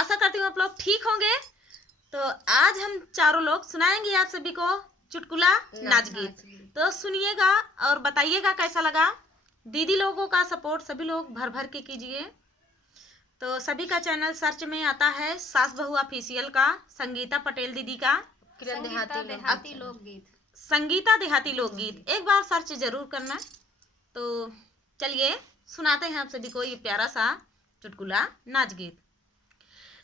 आशा करती हूँ आप लोग ठीक होंगे। तो आज हम चारों लोग सुनाएंगे आप सभी को चुटकुला नाच गीत। तो सुनिएगा और बताइएगा कैसा लगा। दीदी लोगों का सपोर्ट सभी लोग भर भर के कीजिए। तो सभी का चैनल सर्च में आता है सास बहू ऑफिशियल का, संगीता पटेल दीदी का देहाती लोकगीत, संगीता देहाती लोकगीत, एक बार सर्च जरूर करना। तो चलिए सुनाते हैं आप सभी को ये प्यारा सा चुटकुला नाच गीत।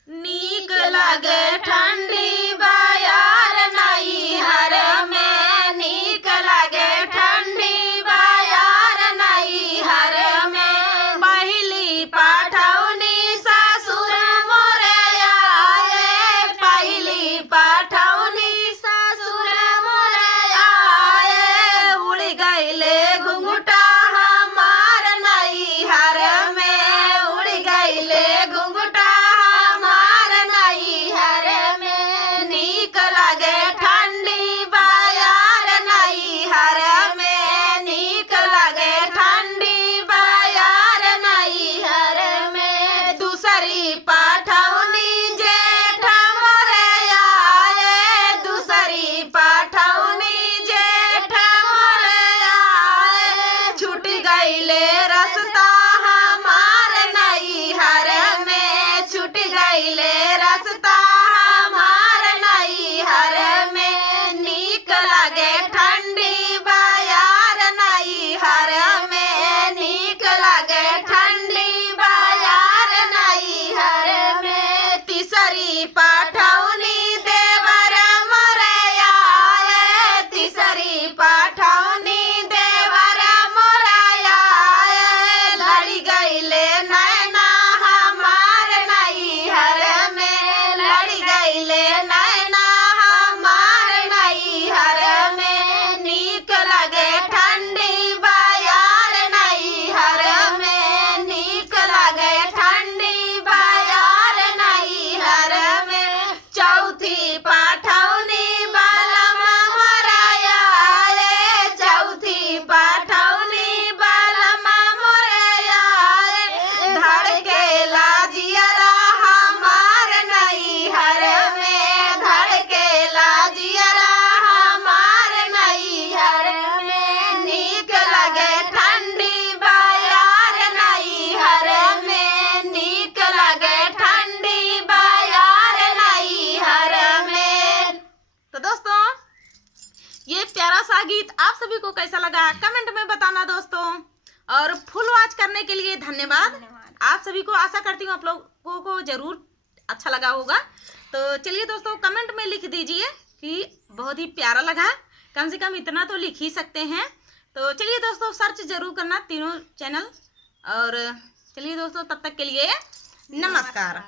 नीक लगे ठंडी बायार नैहर में, नीक लगे ठंडी बायार नैहर में, पहली पाठौनी ससुर मोरे आए, पहली पाठौनी ससुर मोरे आए, उड़ गईले घुंघटा हमार नैहर में, उड़ गईले घुंघटा हमार नैहर में, नीक लगे ठंडी बायार नैहर में, नीक लगे ठंडी बायार नैहर में, दूसरी पाठौनी जेठ मोरे आए, दूसरी पाठौनी जेठ मोरे आए, छूट गईले रस्ता हमार नैहर में, छूट गईले रस्ता हमार नैहर में, नीक लगे ठंडी बायार नैहर में, नीक लगे ठंडी बायार नैहर में, तीसरी पाठौनी देवर मोरे आए, तीसरी पाठौनी देवर मोरे आए, लड़ी गईले नैना हमार नैहर में, लड़ी गईले नैना हमार नैहर में, नीक लगे ठंडी बायार नैहर में, नीक लगे ठंडी बायार नैहर में, चौथी पाठौनी बालम मोरे आए, चौथी पाठौनी बालम मोरे आए, धड़केला जियरा हमार नैहर में, धड़केला जियरा हमार नैहर में, नीक लगे ठंडी बायार नैहर में, नीक लगे ठंडी बायार नैहर में। तो दोस्तों ये प्यारा सा गीत आप सभी को कैसा लगा कमेंट में बताना दोस्तों। और फुल वॉच करने के लिए धन्यवाद आप सभी को। आशा करती हूँ आप लोगों को जरूर अच्छा लगा होगा। तो चलिए दोस्तों कमेंट में लिख दीजिए कि बहुत ही प्यारा लगा, कम से कम इतना तो लिख ही सकते हैं। तो चलिए दोस्तों सर्च जरूर करना तीनों चैनल। और चलिए दोस्तों तब तक के लिए नमस्कार।